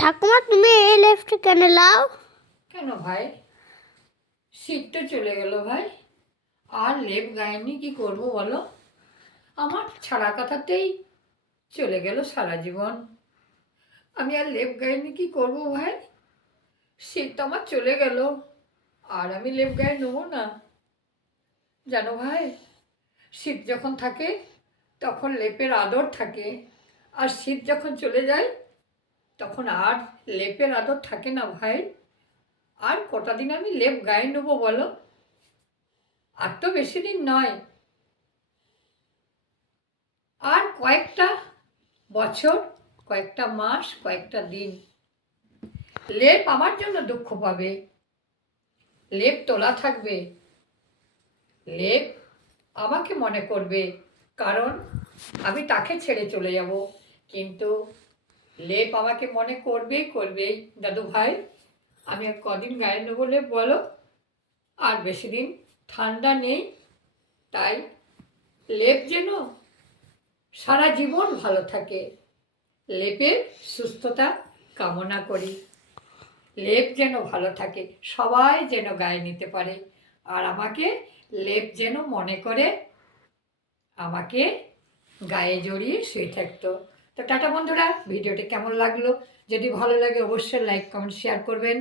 ঠাকুমা তুমি এই লেফট কেন লাও? কেন ভাই? শীত তো চলে গেল ভাই, আর লেপ গায়েনি, কি করব বলো? আমার ছাড়া কথাতেই চলে গেল সারা জীবন। আমি আর লেপ গায়েনি, কি করব ভাই? শীত তো আমার চলে গেল, আর আমি লেপ গায়ে নেবো না। জানো ভাই, শীত যখন থাকে তখন লেপের আদর থাকে, আর শীত যখন চলে যায় তখন আর লেপের আদর থাকে না ভাই। আর কটা দিন আমি লেপ গায়ে নেবো বলো? আর তো বেশি দিন নয়, আর কয়েকটা বছর, কয়েকটা মাস, কয়েকটা দিন। লেপ আমার জন্য দুঃখ পাবে, লেপ তোলা থাকবে, লেপ আমাকে মনে করবে, কারণ আমি তাকে ছেড়ে চলে যাব। কিন্তু লেপ আমাকে মনে করবেই করবেই। দাদু ভাই, আমি আর কদিন গায়ে নেবো লেপ বলো? আর বেশি দিন ঠান্ডা নেই, তাই লেপ যেন সারা জীবন ভালো থাকে, লেপের সুস্থতা কামনা করি। লেপ যেন ভালো থাকে, সবাই যেন গায়ে নিতে পারে, আর আমাকে লেপ যেন মনে করে আমাকে গায়ে জড়িয়ে শুয়ে থাকতো। তো টাটা বন্ধুরা, ভিডিওটি কেমন লাগলো? যদি ভালো লাগে অবশ্যই লাইক কমেন্ট শেয়ার করবেন।